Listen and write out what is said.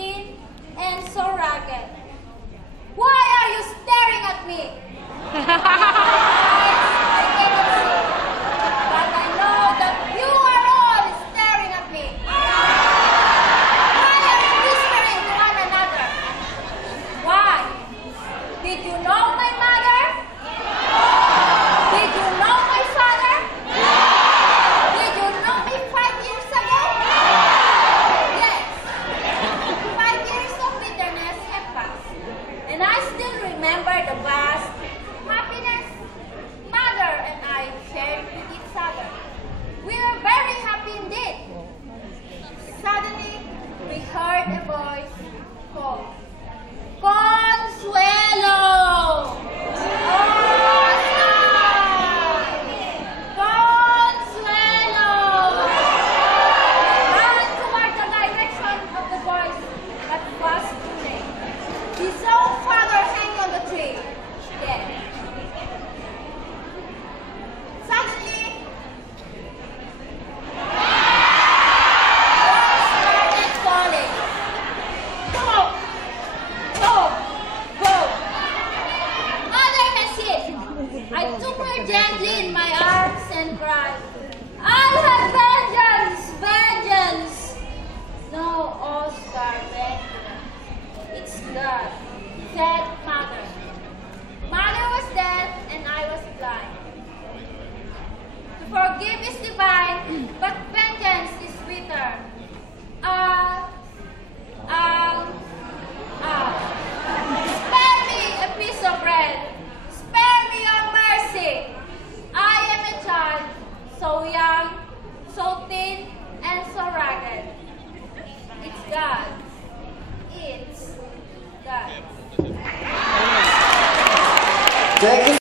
thin and so ragged. Why are you staring at me? I cannot see, but I know that you are all staring at me. Why are you whispering to one another? Why? Did you know my mother? Did you know my father? Did you know me 5 years ago? Yes. 5 years of bitterness have passed, and I still remember the vast happiness Mother and I shared with each other. We were very happy indeed. Suddenly, we heard a voice call, Consuelo! Consuelo! Ran toward the direction of the voice, but was too late. He saw Father hanging on the tree, dead. Suddenly, started falling. Boom! Boom! Boom! Mother has hit. I took her gently in my arms and cried, I'll have vengeance! Vengeance! No, Oscar, vengeance. It's God, said Mother. Mother was dead and I was blind. To forgive is divine, but vengeance is sweeter. Spare me a piece of bread. Spare me your mercy. I am a child, so young, so thin, and so ragged. It's God. It's God. Thank you.